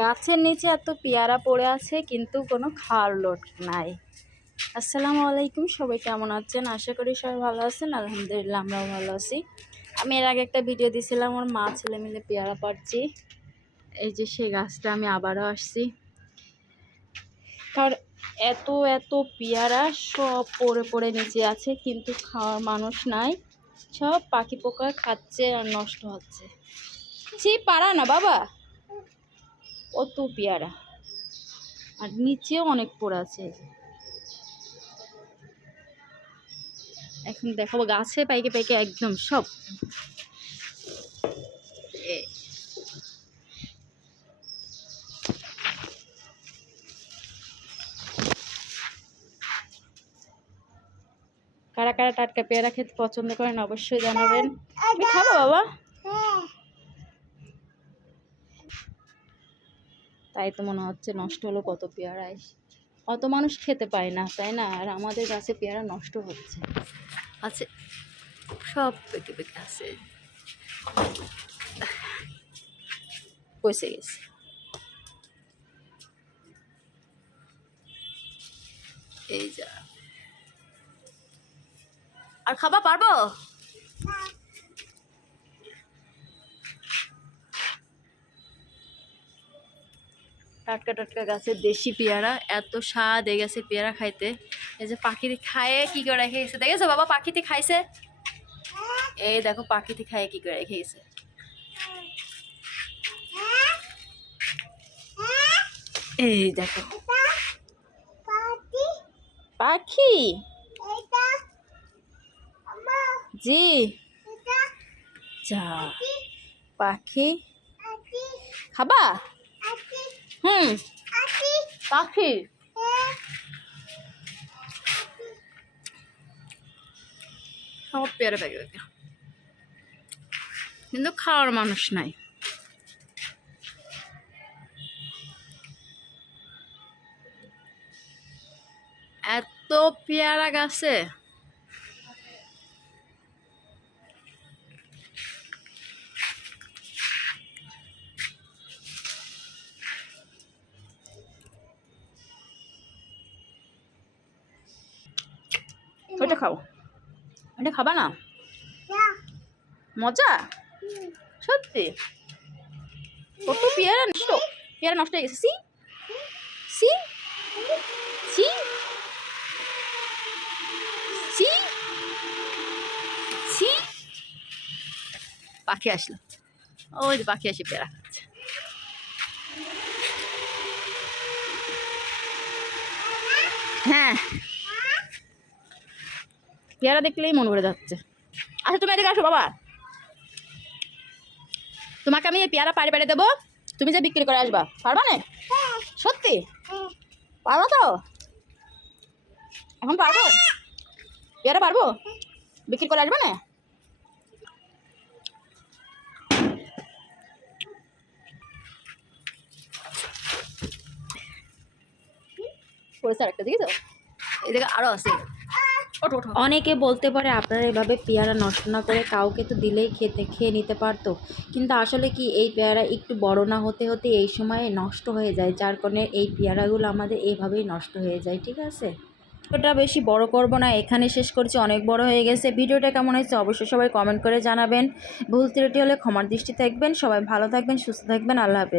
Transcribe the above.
গাছের নিচে এত পেয়ারা পড়ে আছে কিন্তু কোনো খাওয়ার লোক নাই। আসসালামু আলাইকুম, সবাই কেমন আছেন? আশা করি সবাই ভালো আছেন। আলহামদুলিল্লাহ আমরাও ভালো আছি। আমি এর আগে একটা ভিডিও দিয়েছিলাম, আমার মা ছেলে মিলে পেয়ারা পাড়ছি। এই যে সেই গাছটা আমি আবারও আসছি, কারণ এত এত পেয়ারা সব পড়ে পড়ে নিচে আছে কিন্তু খাওয়ার মানুষ নাই। সব পাখি পোকা খাচ্ছে আর নষ্ট হচ্ছে। পারা না বাবা, কত পেয়ারা, আর নিচেও অনেক পড়ে আছে। এখন দেখাবো গাছে পাইকে পাইকে একদম সব। কারা কারা টাটকা পেয়ারা খেতে পছন্দ করেন অবশ্যই জানাবেন। তুমি খাবো বাবা? তাই তো মনে হচ্ছে নষ্ট হলো কত পেয়ারায়। অত মানুষ খেতে পায় না, তাই না? আর আমাদের গাছে পেয়ারা নষ্ট হচ্ছে আছে, সব পেকে পেকে আছে, পচে গেছে। এই যা, আর খাবা পারবো? টাটকা টাটকা গাছের দেশি পেয়ারা, এত স্বাদ হয়ে গেছে পেয়ারা খাইতে। এই যে পাখিতে খায়ে কি করে রেখে গেছে, দেখেছো বাবা? পাখিতে খাইছে, এই দেখো পাখিতে খায়ে কি করে রেখে গেছে। এই দেখো পাখি, জি যা পাখি খাবা? পাখি সব পেয়ারা পেকে পেকে, কিন্তু খাওয়ার মানুষ নাই। এত পেয়ারা গাছে ওটা খাও, ওটা খাবা না? মজা সত্যি, কত পেয়ারা নষ্ট, পেয়ারা নষ্ট হয়ে গেছে। সি সি সি সি সি, পাখি আসলো, ওই যে পাখি আসে পেয়ারা খাচ্ছে। হ্যাঁ, পেয়ারা দেখলেই মন ভরে যাচ্ছে। আচ্ছা তুমি এদিকে আসো বাবা, তোমাকে আমি এই পেয়ারা পাড়ে পাড়ে দেবো, তুমি যে বিক্রি করে আসবা, পারবা না? সত্যি পারবো তো? এখন পারবো? পেয়ারা পারবো বিক্রি করে আসবা না? একটা দিকে তো এদিকে আরো আছে। অনেকে বলতে পারে আপনারা এভাবে পেয়ারা নষ্ট না করে কাউকে তো দিলেই খেয়ে নিতে পারতো, কিন্তু আসলে কি এই পেয়ারা একটু বড় না হতে হতে এই সময়ে নষ্ট হয়ে যায়, যার কারণে এই পেয়ারাগুলো আমাদের এইভাবেই নষ্ট হয়ে যায়। ঠিক আছে, ওটা বেশি বড় করব না, এখানে শেষ করছি, অনেক বড় হয়ে গেছে। ভিডিওটা কেমন হয়েছে অবশ্যই সবাই কমেন্ট করে জানাবেন। ভুল ত্রুটি হলে ক্ষমার দৃষ্টি থাকবেন। সবাই ভালো থাকবেন, সুস্থ থাকবেন। আল্লাহ হাফেজ।